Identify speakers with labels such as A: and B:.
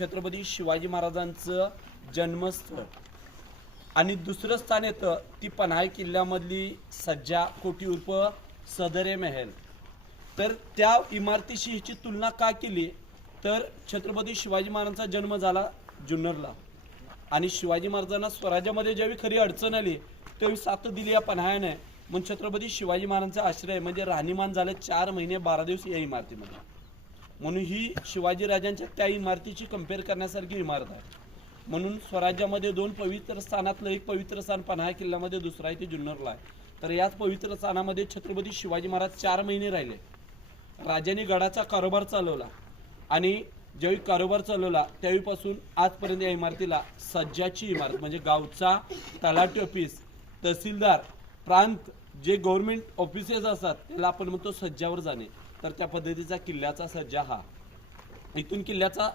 A: छत्रपती शिवाजी महाराजांचं जन्मस्थळ. आणि दुसरं स्थान येतं ती पन्हाळ किल्ल्यामधली सज्जा कोटी उर्फ सदरे महल. तर त्या इमारतीशी हिची तुलना का केली? तर छत्रपती शिवाजी महाराजांचा जन्म झाला जुन्नरला. आणि शिवाजी महाराजांना स्वराज्यामध्ये ज्यावेळी खरी अडचण आली त्यावेळी साथ दिली या पन्हाळ्याने. मग छत्रपती शिवाजी महाराजांचा आश्रय म्हणजे राहणीमान झालं चार महिने बारा दिवस या इमारतीमध्ये. म्हणून ही शिवाजी राजांच्या त्या इमारतीची कंपेअर करण्यासारखी इमारत आहे. म्हणून स्वराज्यामध्ये दोन पवित्र स्थानातलं एक पवित्र स्थान पन्हाळा किल्ल्यामध्ये दुसरं आहे ते जुन्नरला आहे. तर याच पवित्र स्थानामध्ये छत्रपती शिवाजी महाराज चार महिने राहिले. राजांनी गडाचा कारोबार चालवला आणि ज्यावेळी कारोबार चालवला त्यावेळीपासून आजपर्यंत या इमारतीला सज्जाची इमारत म्हणजे गावचा तलाटी ऑफिस तहसीलदार प्रांत जे गव्हर्नमेंट ऑफिसेस असतात त्याला आपण म्हणतो सज्जावर जाणे. तर त्या पद्धतीचा किल्ल्याचा सज्जा हा. इथून किल्ल्याचा